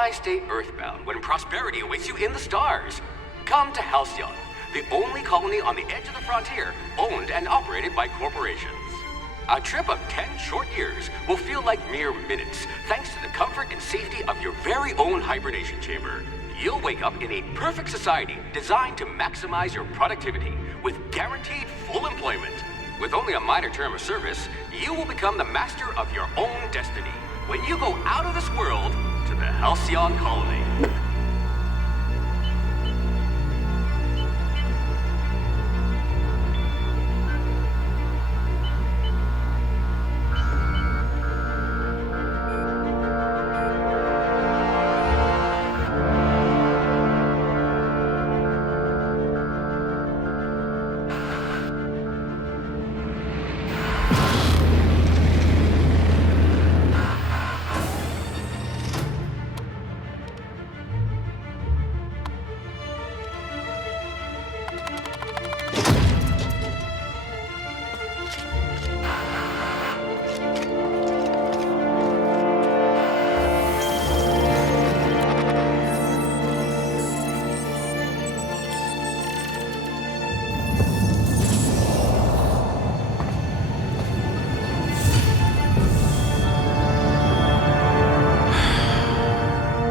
Why stay earthbound when prosperity awaits you in the stars? Come to Halcyon, the only colony on the edge of the frontier, owned and operated by corporations. A trip of 10 short years will feel like mere minutes, thanks to the comfort and safety of your very own hibernation chamber. You'll wake up in a perfect society designed to maximize your productivity with guaranteed full employment. With only a minor term of service, you will become the master of your own destiny when you go out of this world to the Halcyon colony.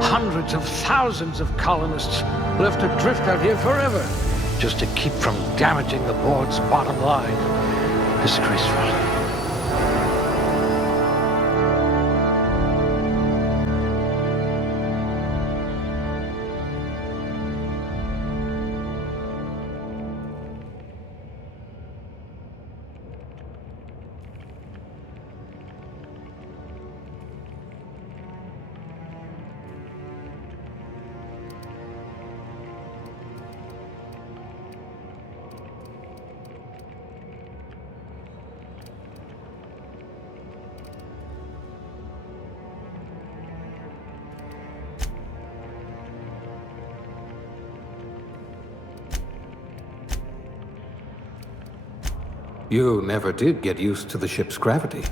Hundreds of thousands of colonists left adrift out here forever, just to keep from damaging the board's bottom line. Disgraceful. You never did get used to the ship's gravity.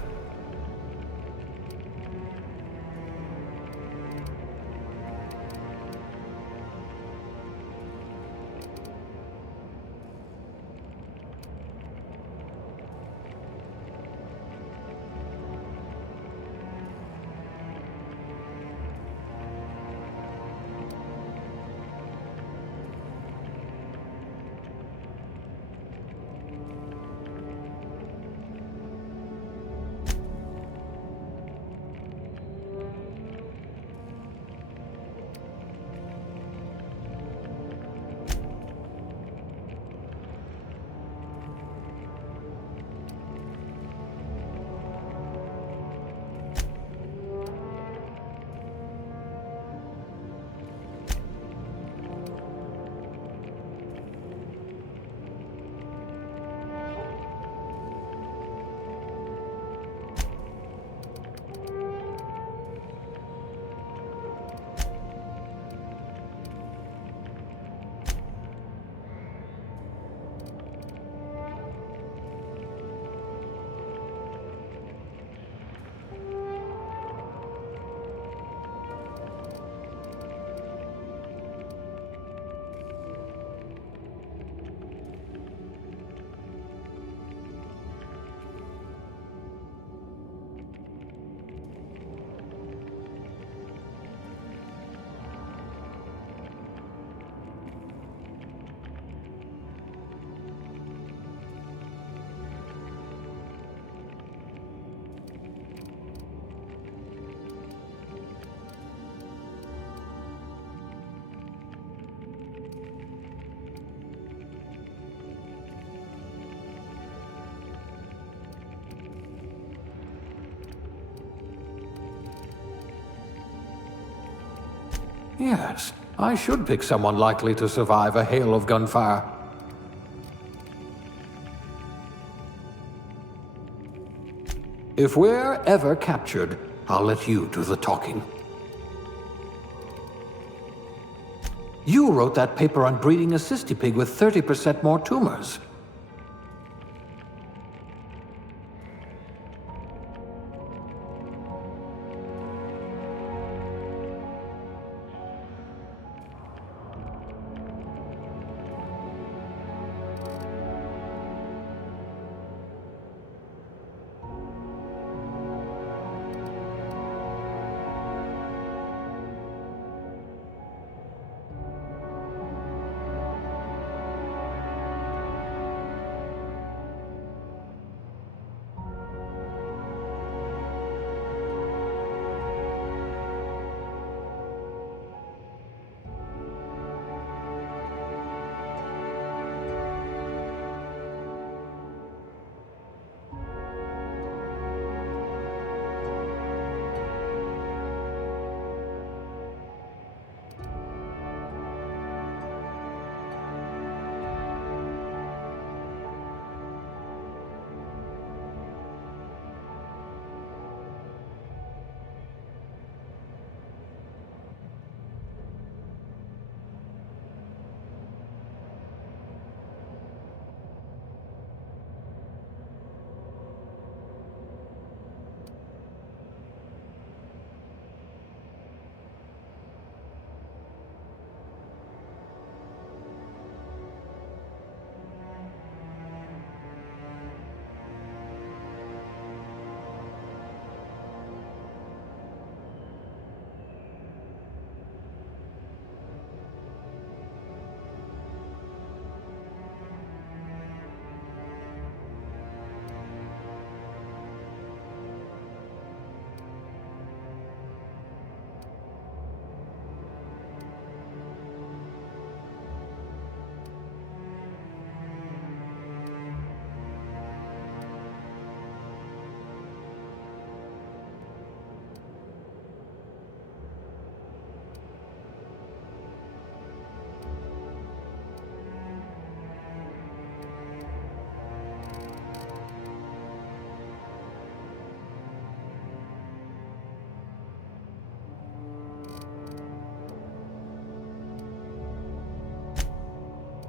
Yes, I should pick someone likely to survive a hail of gunfire. If we're ever captured, I'll let you do the talking. You wrote that paper on breeding a cystipig with 30% more tumors.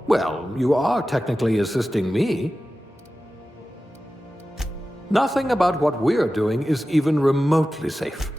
Well, you are technically assisting me. Nothing about what we're doing is even remotely safe.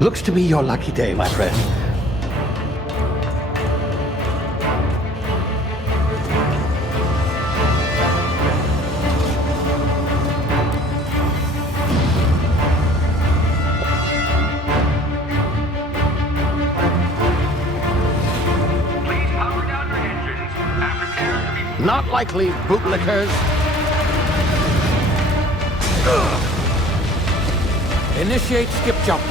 Looks to be your lucky day, my friend. Please power down your engines and prepare to be... Not likely, bootlickers. Initiate skip jump.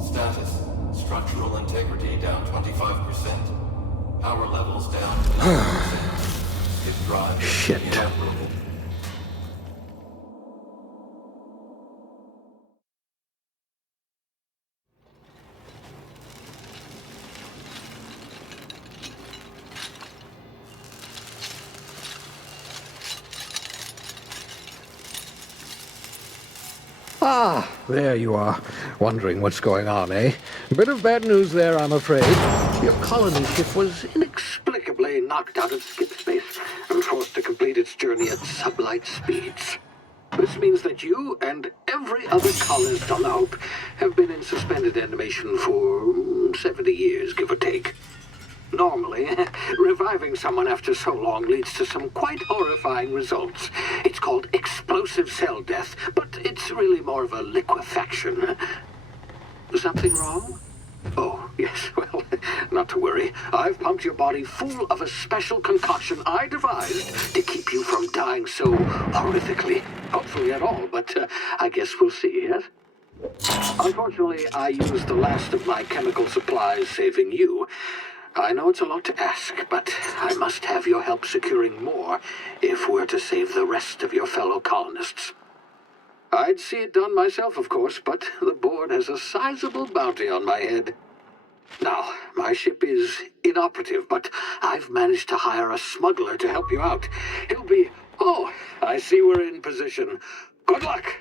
Status. Structural integrity down 25%. Power levels down to 90%. His drive is Shit. inoperable. Ah, there you are. Wondering what's going on, eh? A bit of bad news there, I'm afraid. Your colony ship was inexplicably knocked out of skip space and forced to complete its journey at sublight speeds. This means that you and every other colonist on the Hope have been in suspended animation for 70 years, give or take. Normally, reviving someone after so long leads to some quite horrifying results. It's called explosive cell death, but it's really more of a liquefaction. Something wrong? Oh, yes, well, not to worry. I've pumped your body full of a special concoction I devised to keep you from dying so horrifically. Hopefully at all, but I guess we'll see, yes? Unfortunately, I used the last of my chemical supplies saving you. I know it's a lot to ask, but I must have your help securing more if we're to save the rest of your fellow colonists. I'd see it done myself, of course, but the board has a sizable bounty on my head. Now, my ship is inoperative, but I've managed to hire a smuggler to help you out. He'll be... Oh, I see we're in position. Good luck!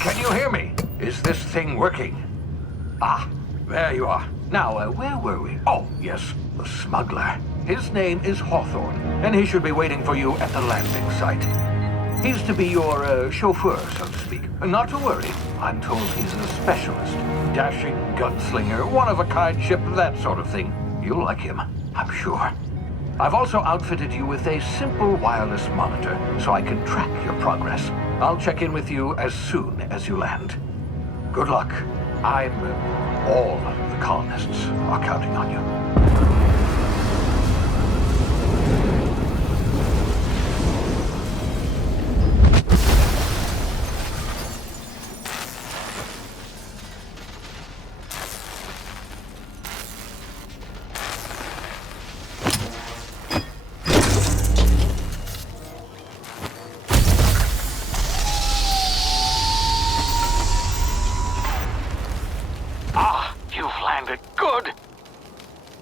Can you hear me? Is this thing working? Ah, there you are. Now, where were we? Oh, yes, the smuggler. His name is Hawthorne, and he should be waiting for you at the landing site. He's to be your chauffeur, so to speak. Not to worry. I'm told he's a specialist. Dashing gunslinger, one-of-a-kind ship, that sort of thing. You'll like him, I'm sure. I've also outfitted you with a simple wireless monitor, so I can track your progress. I'll check in with you as soon as you land. Good luck. All the colonists are counting on you.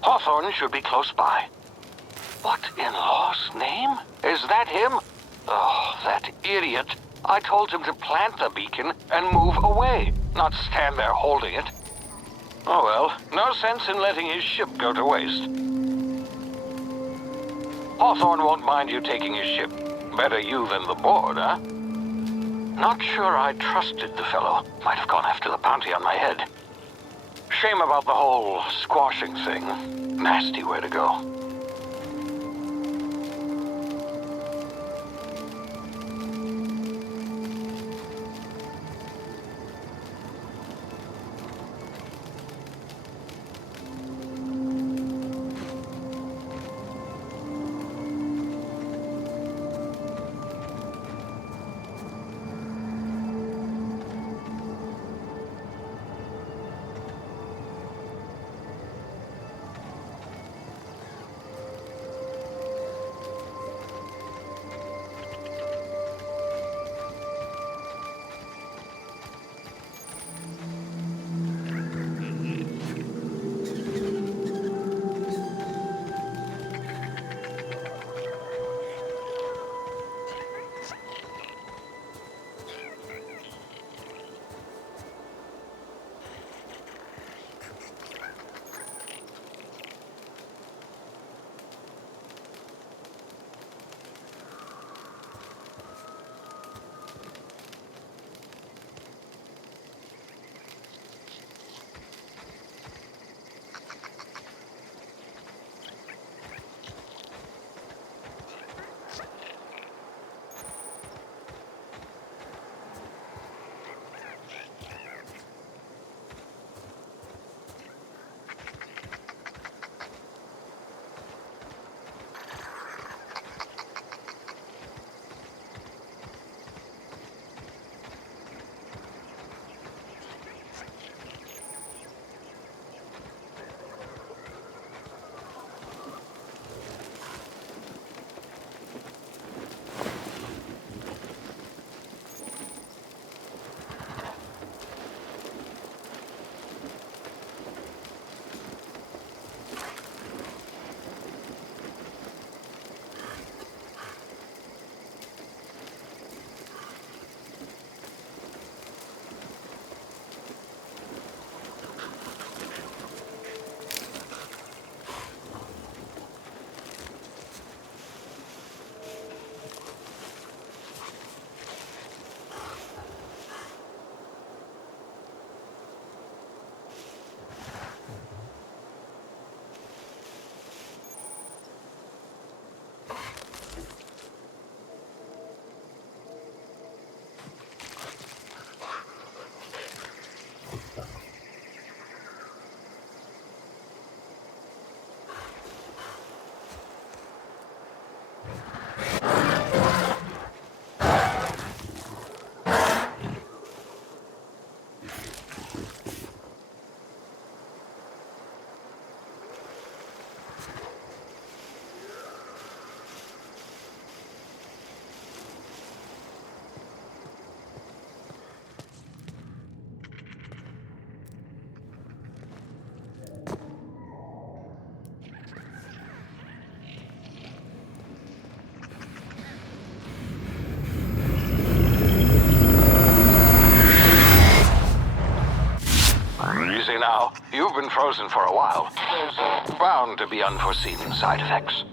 Hawthorne should be close by. What in law's name? Is that him? Oh, that idiot. I told him to plant the beacon and move away, not stand there holding it. Oh well, no sense in letting his ship go to waste. Hawthorne won't mind you taking his ship. Better you than the board, huh? Not sure I trusted the fellow. Might have gone after the bounty on my head. Shame about the whole squashing thing. Nasty way to go. Easy now. You've been frozen for a while. There's bound to be unforeseen side effects.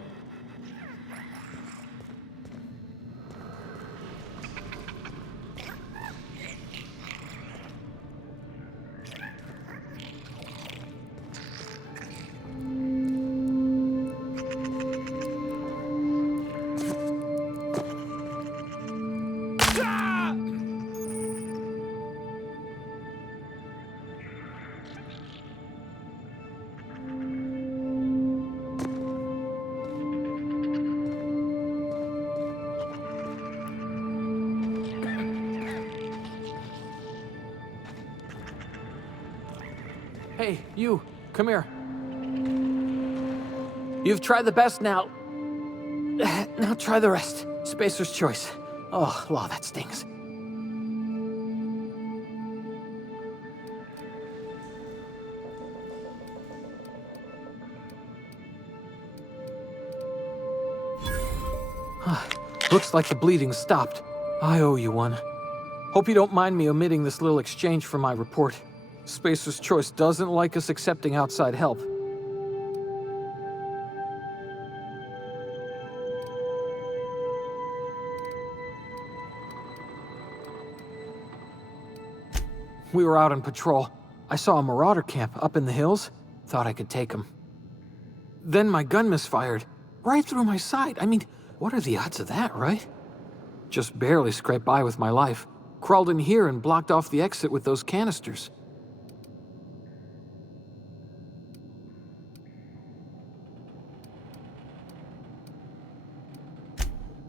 Hey, you, come here. You've tried the best now. Now try the rest. Spacer's choice. Oh, wow, that stings. Looks like the bleeding stopped. I owe you one. Hope you don't mind me omitting this little exchange from my report. Spacer's Choice doesn't like us accepting outside help. We were out on patrol. I saw a marauder camp up in the hills. Thought I could take him. Then my gun misfired. Right through my side. I mean, what are the odds of that, right? Just barely scraped by with my life. Crawled in here and blocked off the exit with those canisters.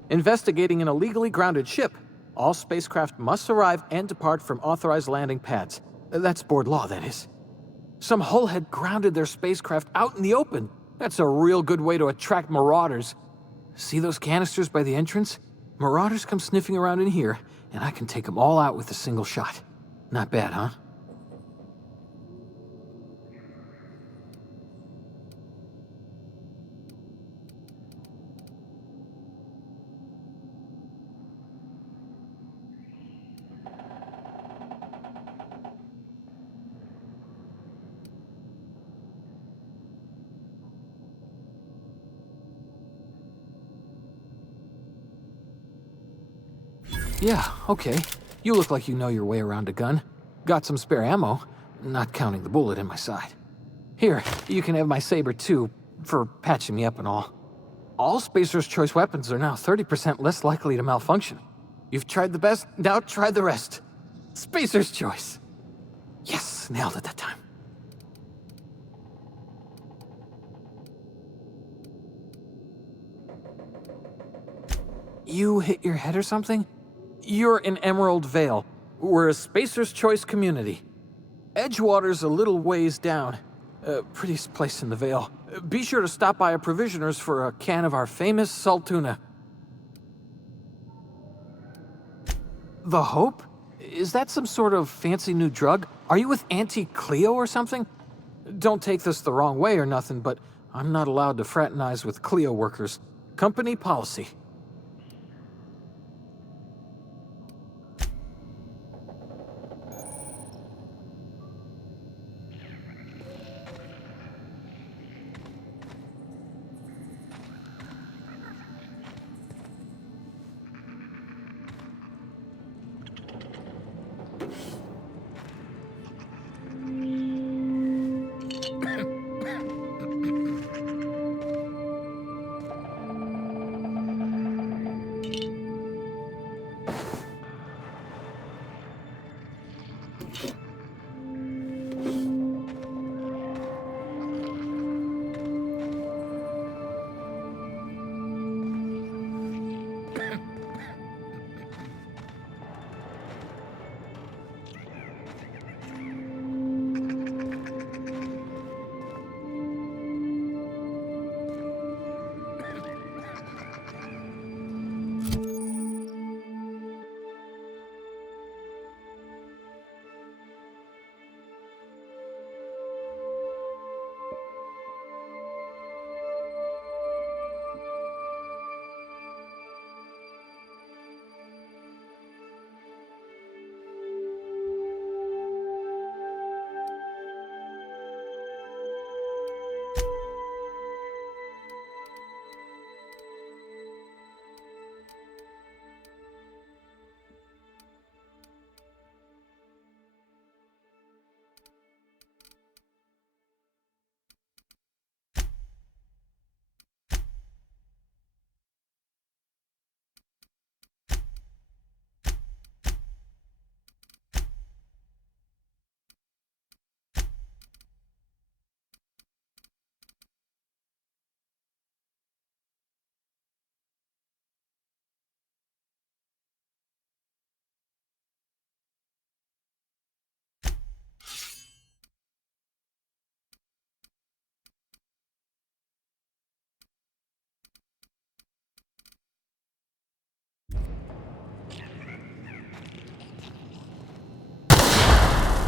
Investigating an illegally grounded ship. All spacecraft must arrive and depart from authorized landing pads. That's board law, that is. Some hullhead grounded their spacecraft out in the open. That's a real good way to attract marauders. See those canisters by the entrance? Marauders come sniffing around in here, and I can take them all out with a single shot. Not bad, huh? Yeah, okay. You look like you know your way around a gun. Got some spare ammo, not counting the bullet in my side. Here, you can have my saber too, for patching me up and all. All Spacer's Choice weapons are now 30% less likely to malfunction. You've tried the best, now try the rest. Spacer's Choice. Yes, nailed it that time. You hit your head or something? You're in Emerald Vale. We're a Spacer's Choice community. Edgewater's a little ways down. Prettiest place in the Vale. Be sure to stop by a provisioner's for a can of our famous salt tuna. The Hope? Is that some sort of fancy new drug? Are you with Auntie Cleo or something? Don't take this the wrong way or nothing, but I'm not allowed to fraternize with Cleo workers. Company policy.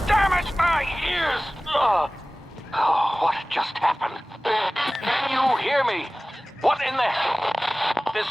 Damn it, my ears! Oh, what just happened? Can you hear me? What in the hell? This...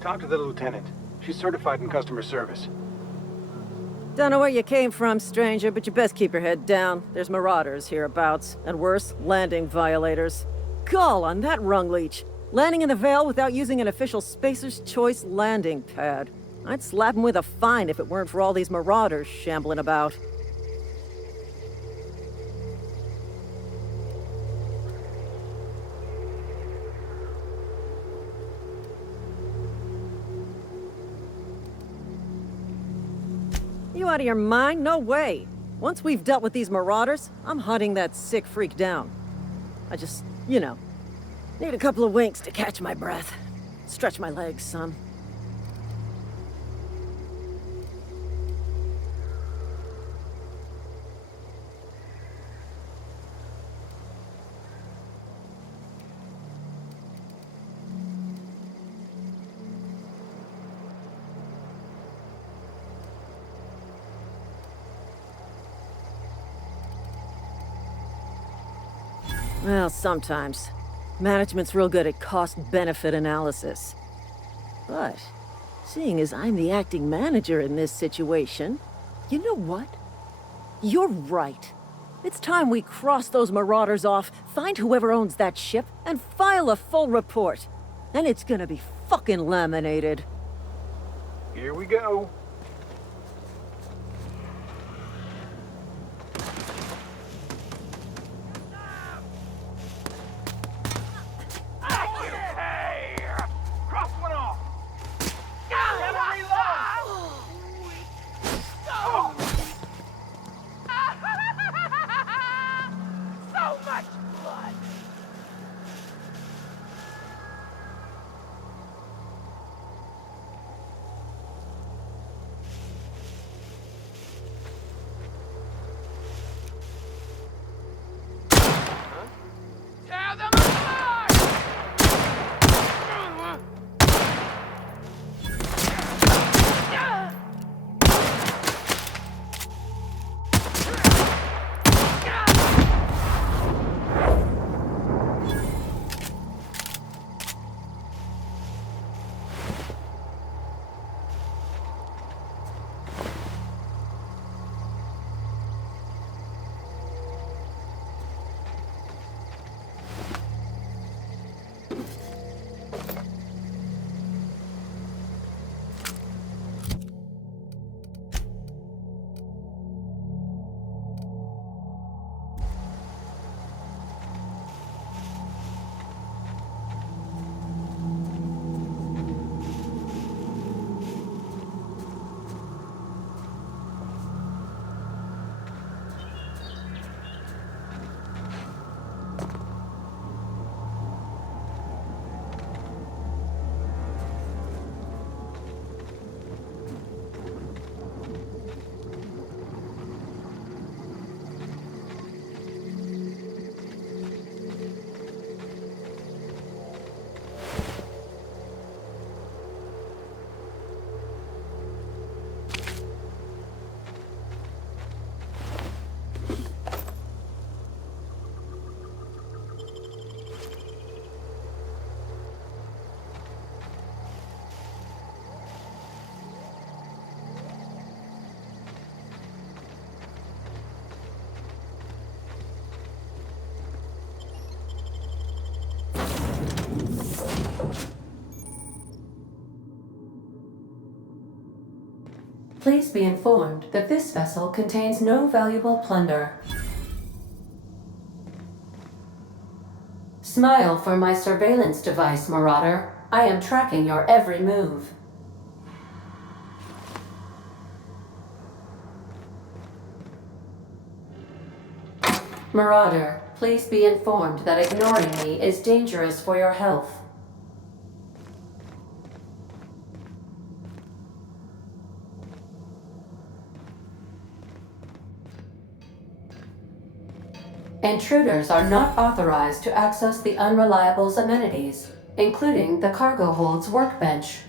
Talk to the lieutenant. She's certified in customer service. Don't know where you came from, stranger, but you best keep your head down. There's marauders hereabouts, and worse, landing violators. Call on that rung leech. Landing in the Vale without using an official Spacer's Choice landing pad. I'd slap him with a fine if it weren't for all these marauders shambling about. You out of your mind? No way. Once we've dealt with these marauders, I'm hunting that sick freak down. I just, need a couple of winks to catch my breath. Stretch my legs, son. Well, sometimes. Management's real good at cost-benefit analysis. But, seeing as I'm the acting manager in this situation, you know what? You're right. It's time we cross those marauders off, find whoever owns that ship, and file a full report. And it's gonna be fucking laminated. Here we go. Please be informed that this vessel contains no valuable plunder. Smile for my surveillance device, Marauder. I am tracking your every move. Marauder, please be informed that ignoring me is dangerous for your health. Intruders are not authorized to access the Unreliable's amenities, including the cargo hold's workbench.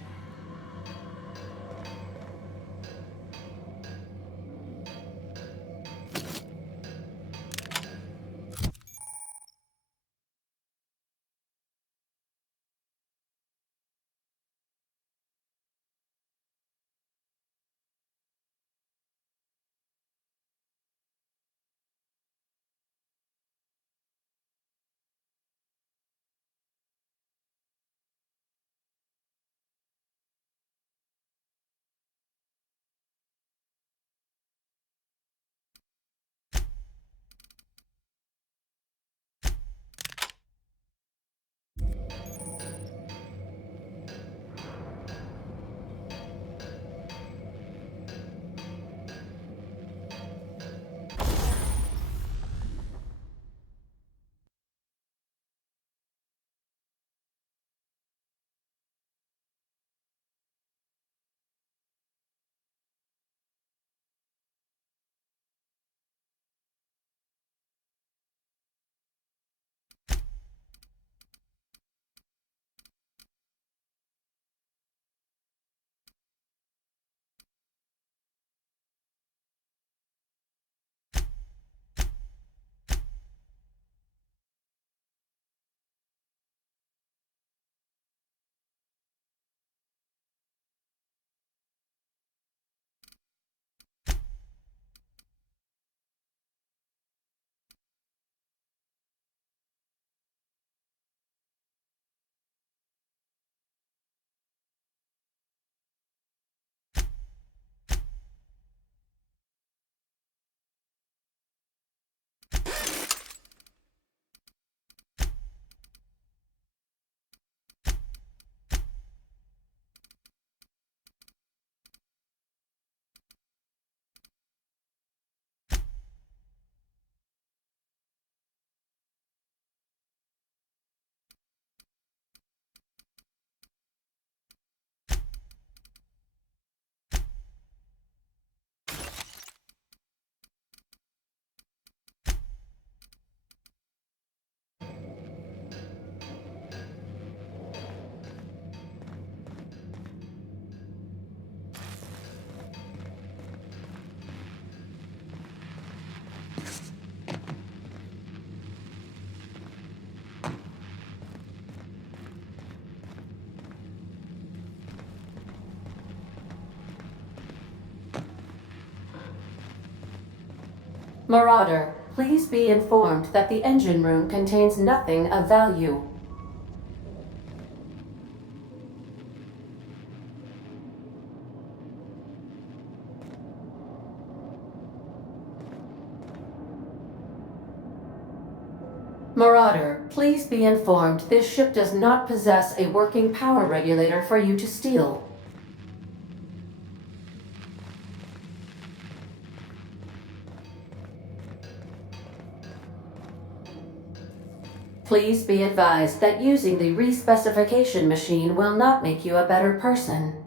Marauder, please be informed that the engine room contains nothing of value. Marauder, please be informed this ship does not possess a working power regulator for you to steal. Please be advised that using the respecification machine will not make you a better person.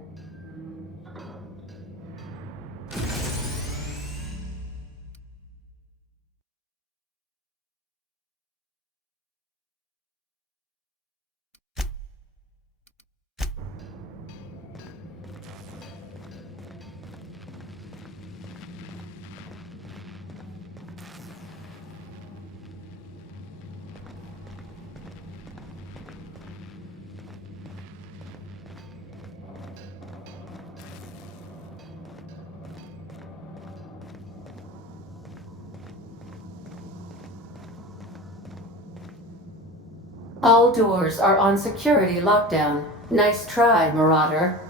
All doors are on security lockdown. Nice try, Marauder.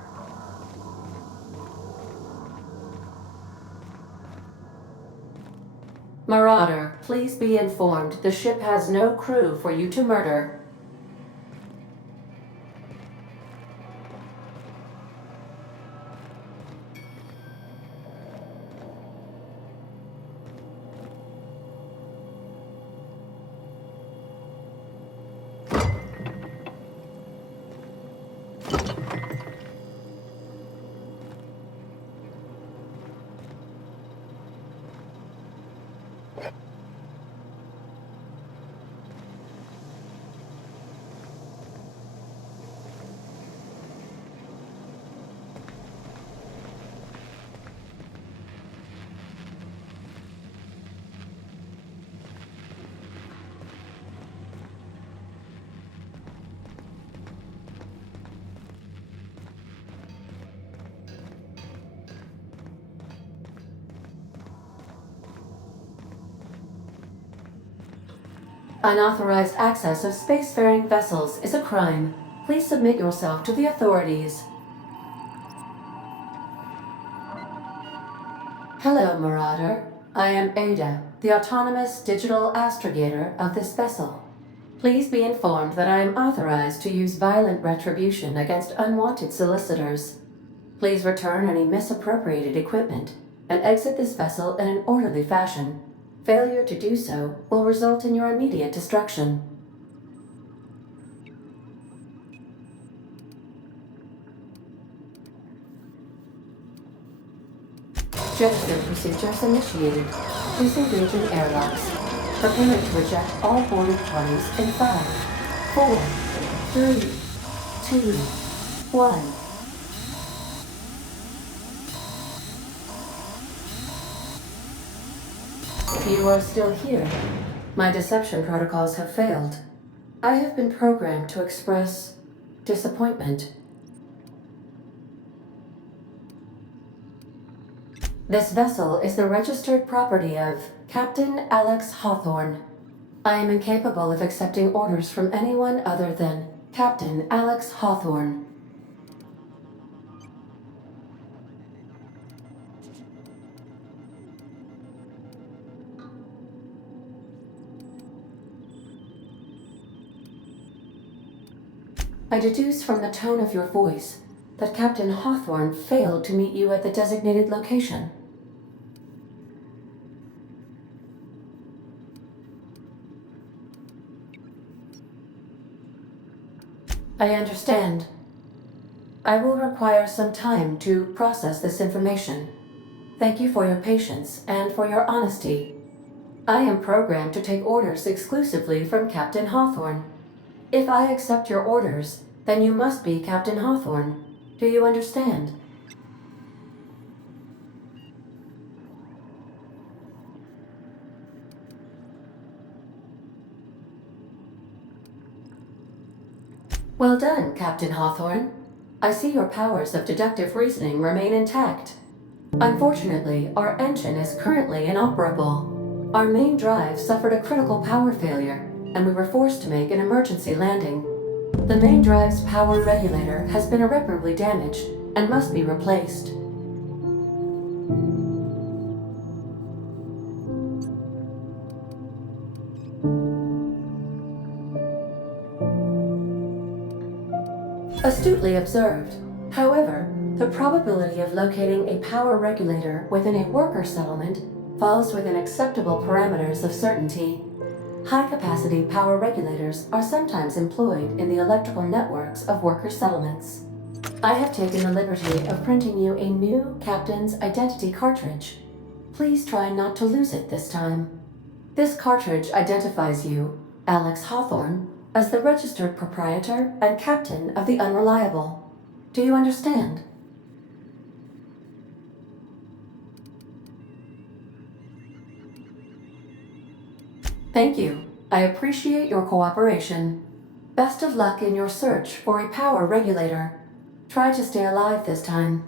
Marauder, please be informed the ship has no crew for you to murder. Unauthorized access of spacefaring vessels is a crime. Please submit yourself to the authorities. Hello, Marauder. I am Ada, the autonomous digital astrogator of this vessel. Please be informed that I am authorized to use violent retribution against unwanted solicitors. Please return any misappropriated equipment and exit this vessel in an orderly fashion. Failure to do so will result in your immediate destruction. Jettison procedures initiated. Please engage in airlocks. Preparing to eject all boarded parties in 5, 4, 3, 2, 1. You are still here. My deception protocols have failed. I have been programmed to express disappointment. This vessel is the registered property of Captain Alex Hawthorne. I am incapable of accepting orders from anyone other than Captain Alex Hawthorne. I deduce from the tone of your voice that Captain Hawthorne failed to meet you at the designated location. I understand. I will require some time to process this information. Thank you for your patience and for your honesty. I am programmed to take orders exclusively from Captain Hawthorne. If I accept your orders, then you must be Captain Hawthorne. Do you understand? Well done, Captain Hawthorne. I see your powers of deductive reasoning remain intact. Unfortunately, our engine is currently inoperable. Our main drive suffered a critical power failure, and we were forced to make an emergency landing. The main drive's power regulator has been irreparably damaged and must be replaced. Astutely observed. However, the probability of locating a power regulator within a worker settlement falls within acceptable parameters of certainty. High-capacity power regulators are sometimes employed in the electrical networks of worker settlements. I have taken the liberty of printing you a new Captain's Identity cartridge. Please try not to lose it this time. This cartridge identifies you, Alex Hawthorne, as the registered proprietor and captain of the Unreliable. Do you understand? Thank you. I appreciate your cooperation. Best of luck in your search for a power regulator. Try to stay alive this time.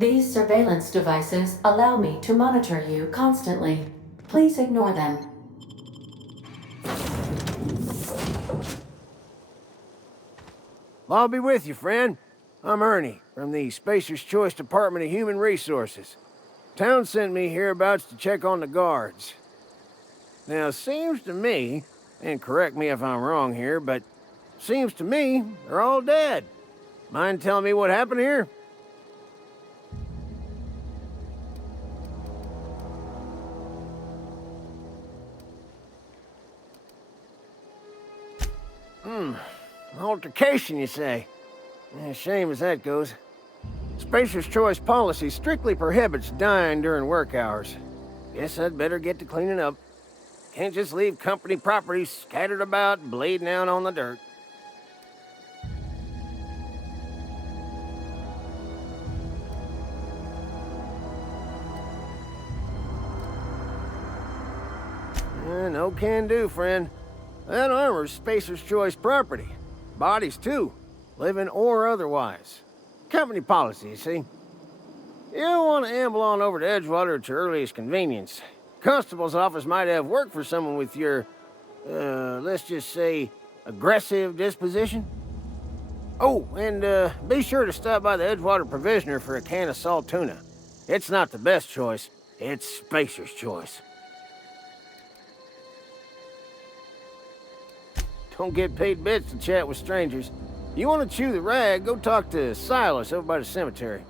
These surveillance devices allow me to monitor you constantly. Please ignore them. I'll be with you, friend. I'm Ernie, from the Spacer's Choice Department of Human Resources. Town sent me hereabouts to check on the guards. Now, it seems to me, and correct me if I'm wrong here, but seems to me they're all dead. Mind telling me what happened here? Altercation, you say? Shame as that goes. Spacer's Choice policy strictly prohibits dying during work hours. Guess I'd better get to cleaning up. Can't just leave company property scattered about, bleeding out on the dirt. No can do, friend. That armor's Spacer's Choice property. Bodies, too. Living or otherwise. Company policy, you see. You don't want to amble on over to Edgewater at your earliest convenience. Constable's office might have work for someone with your, let's just say, aggressive disposition. Oh, and be sure to stop by the Edgewater Provisioner for a can of salt tuna. It's not the best choice. It's Spacer's Choice. Don't get paid bits to chat with strangers. You want to chew the rag, go talk to Silas over by the cemetery.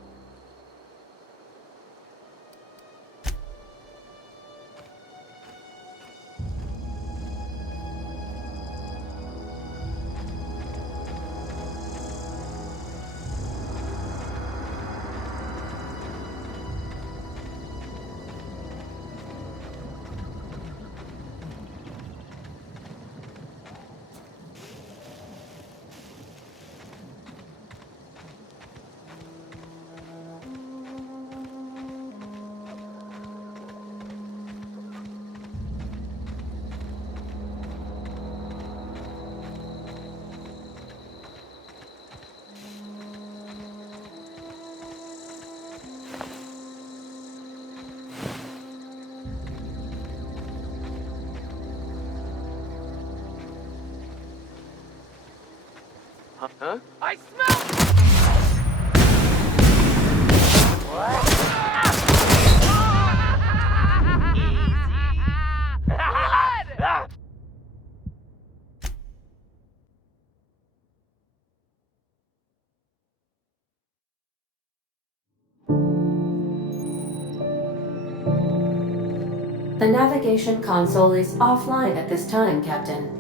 Huh? I smell... The navigation console is offline at this time, Captain.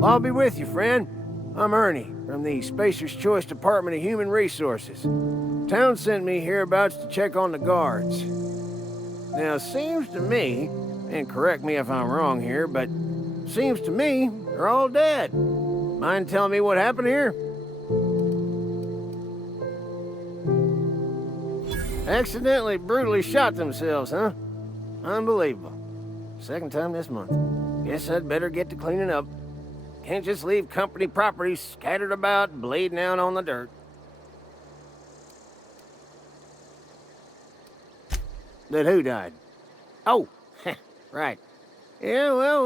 I'll be with you, friend. I'm Ernie, from the Spacer's Choice Department of Human Resources. Town sent me hereabouts to check on the guards. Now, it seems to me, and correct me if I'm wrong here, but seems to me they're all dead. Mind telling me what happened here? Accidentally brutally shot themselves, huh? Unbelievable. Second time this month. Guess I'd better get to cleaning up. Can't just leave company property scattered about, bleeding out on the dirt. That who died? Oh, right. Yeah, well,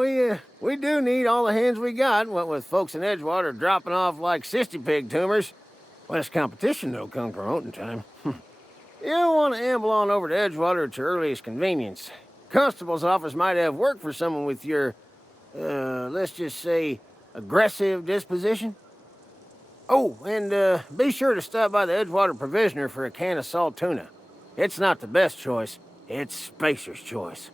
we do need all the hands we got, what with folks in Edgewater dropping off like sissy pig tumors. Less competition, though, come promoting time. You don't want to amble on over to Edgewater at your earliest convenience. Constable's office might have work for someone with your, let's just say, aggressive disposition. Oh, and be sure to stop by the Edgewater Provisioner for a can of salt tuna. It's not the best choice. It's Spacer's Choice.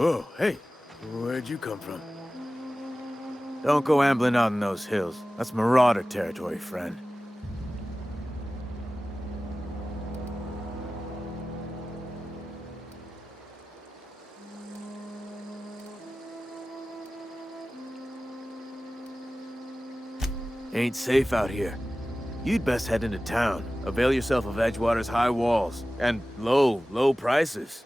Whoa, hey, where'd you come from? Don't go ambling out in those hills. That's marauder territory, friend. Ain't safe out here. You'd best head into town. Avail yourself of Edgewater's high walls and low prices.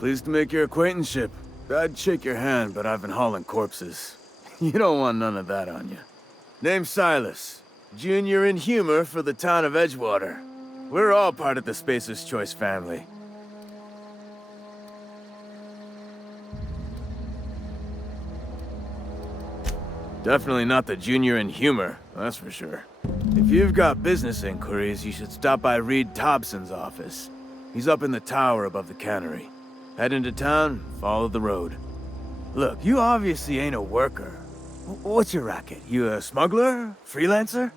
Pleased to make your acquaintanceship. I'd shake your hand, but I've been hauling corpses. You don't want none of that on you. Name's Silas. Junior in humor for the town of Edgewater. We're all part of the Spacer's Choice family. Definitely not the junior in humor, that's for sure. If you've got business inquiries, you should stop by Reed Thompson's office. He's up in the tower above the cannery. Head into town, follow the road. Look, you obviously ain't a worker. What's your racket? You a smuggler? Freelancer?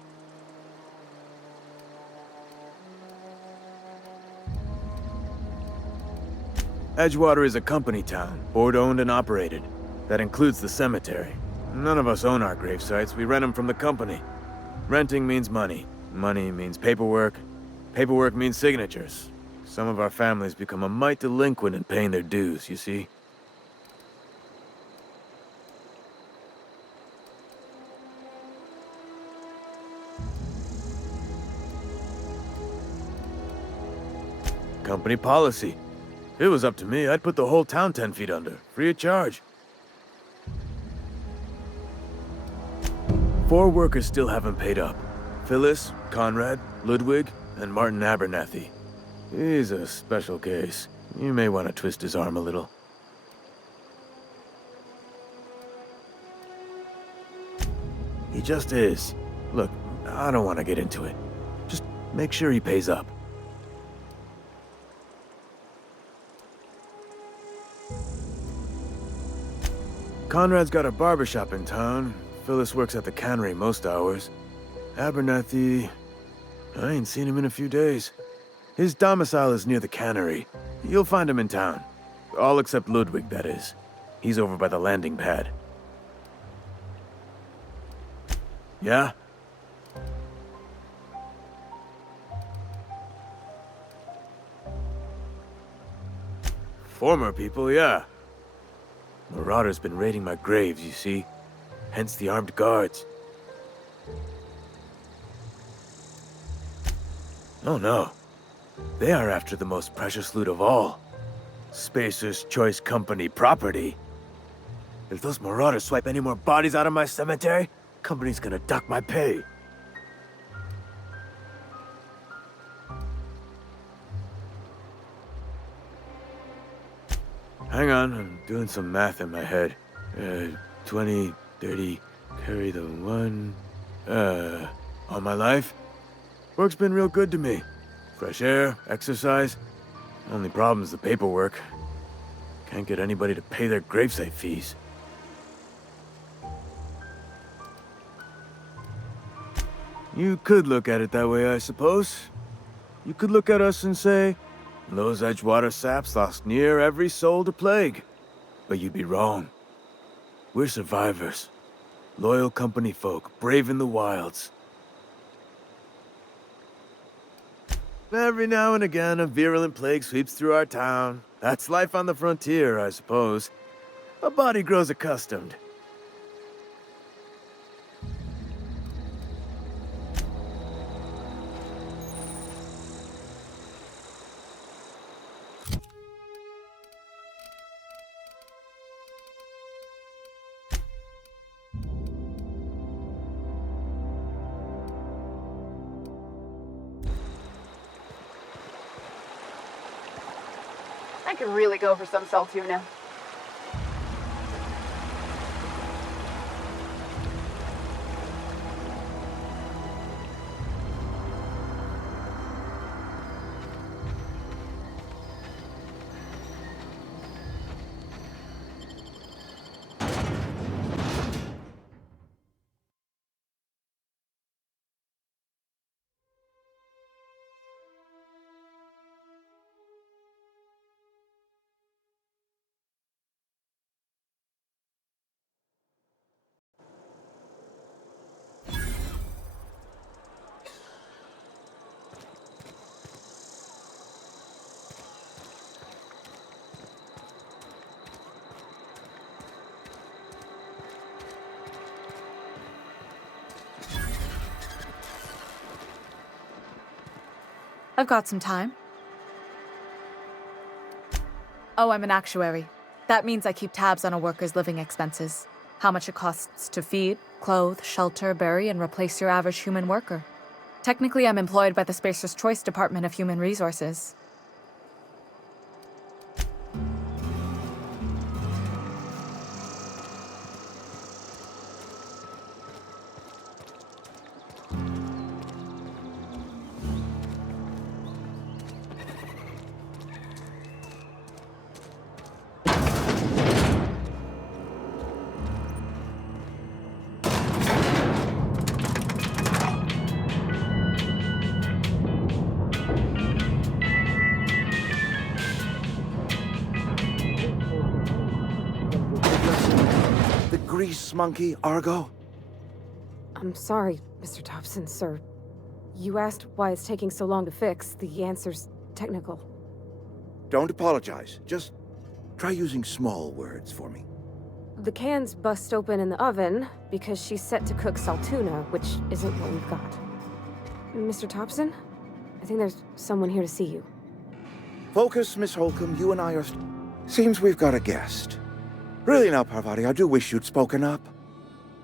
Edgewater is a company town, board-owned and operated. That includes the cemetery. None of us own our grave sites, we rent them from the company. Renting means money. Money means paperwork. Paperwork means signatures. Some of our families become a mite delinquent in paying their dues, you see? Company policy. If it was up to me, I'd put the whole town 10 feet under, free of charge. 4 workers still haven't paid up. Phyllis, Conrad, Ludwig, and Martin Abernathy. He's a special case. You may want to twist his arm a little. He just is. Look, I don't want to get into it. Just make sure he pays up. Conrad's got a barbershop in town. Phyllis works at the cannery most hours. Abernathy... I ain't seen him in a few days. His domicile is near the cannery. You'll find him in town. All except Ludwig, that is. He's over by the landing pad. Yeah? Former people, yeah. Marauders been raiding my graves, you see. Hence the armed guards. Oh no. They are after the most precious loot of all. Spacer's Choice Company property. If those marauders swipe any more bodies out of my cemetery, company's gonna duck my pay. Hang on, I'm doing some math in my head. 20, 30, carry the 1... all my life? Work's been real good to me. Fresh air, exercise. Only problem's the paperwork. Can't get anybody to pay their gravesite fees. You could look at it that way, I suppose. You could look at us and say, those Edgewater saps lost near every soul to plague. But you'd be wrong. We're survivors. Loyal company folk, brave in the wilds. Every now and again, a virulent plague sweeps through our town. That's life on the frontier, I suppose. A body grows accustomed. I could really go for some salt tuna. I've got some time. Oh, I'm an actuary. That means I keep tabs on a worker's living expenses. How much it costs to feed, clothe, shelter, bury, and replace your average human worker. Technically, I'm employed by the Spacer's Choice Department of Human Resources. The grease monkey, Argo? I'm sorry, Mr. Thompson, sir. You asked why it's taking so long to fix. The answer's technical. Don't apologize. Just try using small words for me. The can's bust open in the oven because she's set to cook saltuna, which isn't what we've got. Mr. Thompson? I think there's someone here to see you. Focus, Miss Holcomb. You and I are... Seems we've got a guest. Really now, Parvati, I do wish you'd spoken up.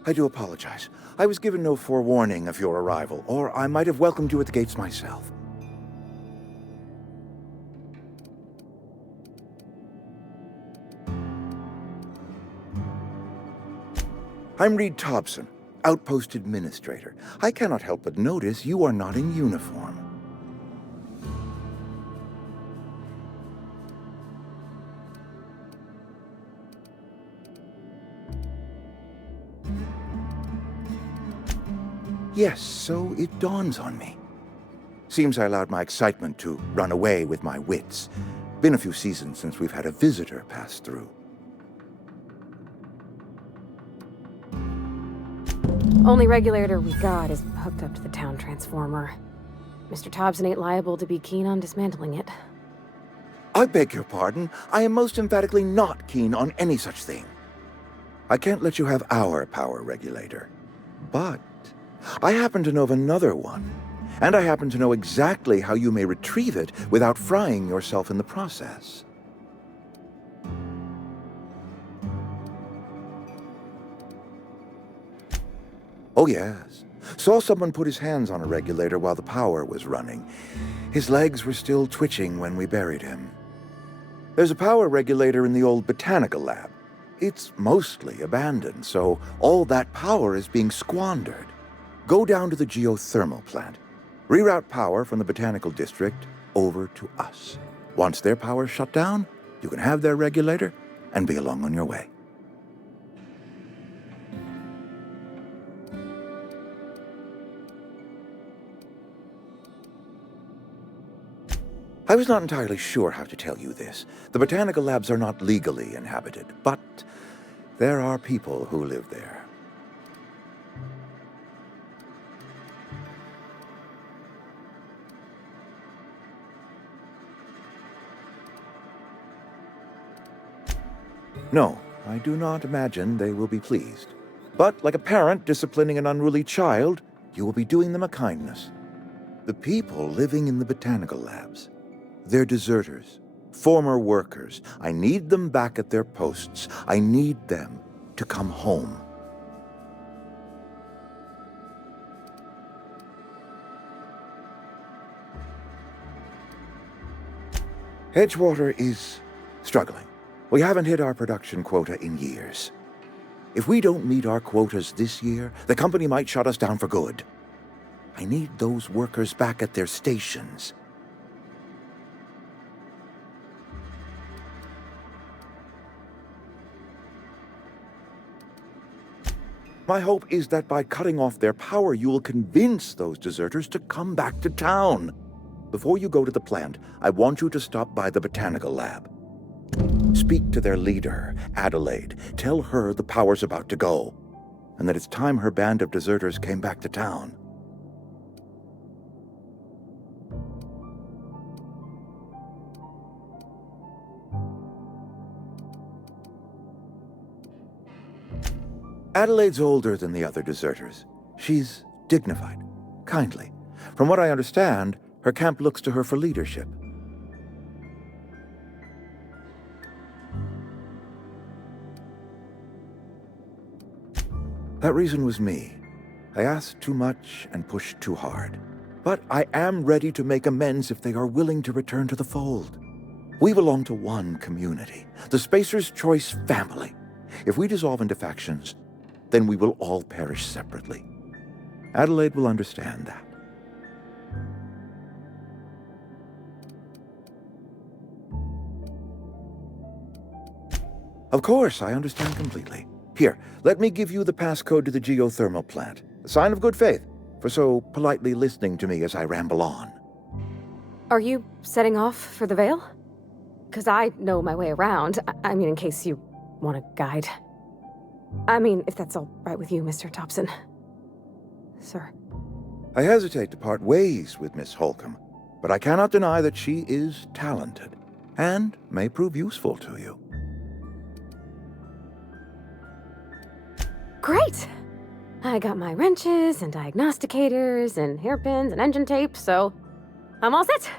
I do apologize. I was given no forewarning of your arrival, or I might have welcomed you at the gates myself. I'm Reed Thompson, Outpost Administrator. I cannot help but notice you are not in uniform. Yes, so it dawns on me. Seems I allowed my excitement to run away with my wits. Been a few seasons since we've had a visitor pass through. Only regulator we got is hooked up to the town transformer. Mr. Thompson ain't liable to be keen on dismantling it. I beg your pardon. I am most emphatically not keen on any such thing. I can't let you have our power regulator. But I happen to know of another one, and I happen to know exactly how you may retrieve it without frying yourself in the process. Oh yes. Saw someone put his hands on a regulator while the power was running. His legs were still twitching when we buried him. There's a power regulator in the old botanical lab. It's mostly abandoned, so all that power is being squandered. Go down to the geothermal plant. Reroute power from the botanical district over to us. Once their power's shut down, you can have their regulator and be along on your way. I was not entirely sure how to tell you this. The botanical labs are not legally inhabited, but there are people who live there. No, I do not imagine they will be pleased. But like a parent disciplining an unruly child, you will be doing them a kindness. The people living in the botanical labs, they're deserters, former workers. I need them back at their posts. I need them to come home. Edgewater is struggling. We haven't hit our production quota in years. If we don't meet our quotas this year, the company might shut us down for good. I need those workers back at their stations. My hope is that by cutting off their power, you will convince those deserters to come back to town. Before you go to the plant, I want you to stop by the botanical lab. Speak to their leader, Adelaide. Tell her the power's about to go, and that it's time her band of deserters came back to town. Adelaide's older than the other deserters. She's dignified, kindly. From what I understand, Her camp looks to her for leadership. That reason was me. I asked too much and pushed too hard. But I am ready to make amends if they are willing to return to the fold. We belong to one community, the Spacer's Choice family. If we dissolve into factions, then we will all perish separately. Adelaide will understand that. Of course, I understand completely. Here, let me give you the passcode to the geothermal plant. A sign of good faith, for so politely listening to me as I ramble on. Are you setting off for the Vale? Because I know my way around. I mean, in case you want a guide. I mean, if that's all right with you, Mr. Thompson. Sir. I hesitate to part ways with Miss Holcomb, but I cannot deny that she is talented, and may prove useful to you. Great! I got my wrenches and diagnosticators and hairpins and engine tape, so I'm all set.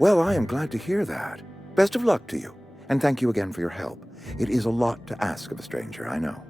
Well, I am glad to hear that. Best of luck to you, and thank you again for your help. It is a lot to ask of a stranger, I know.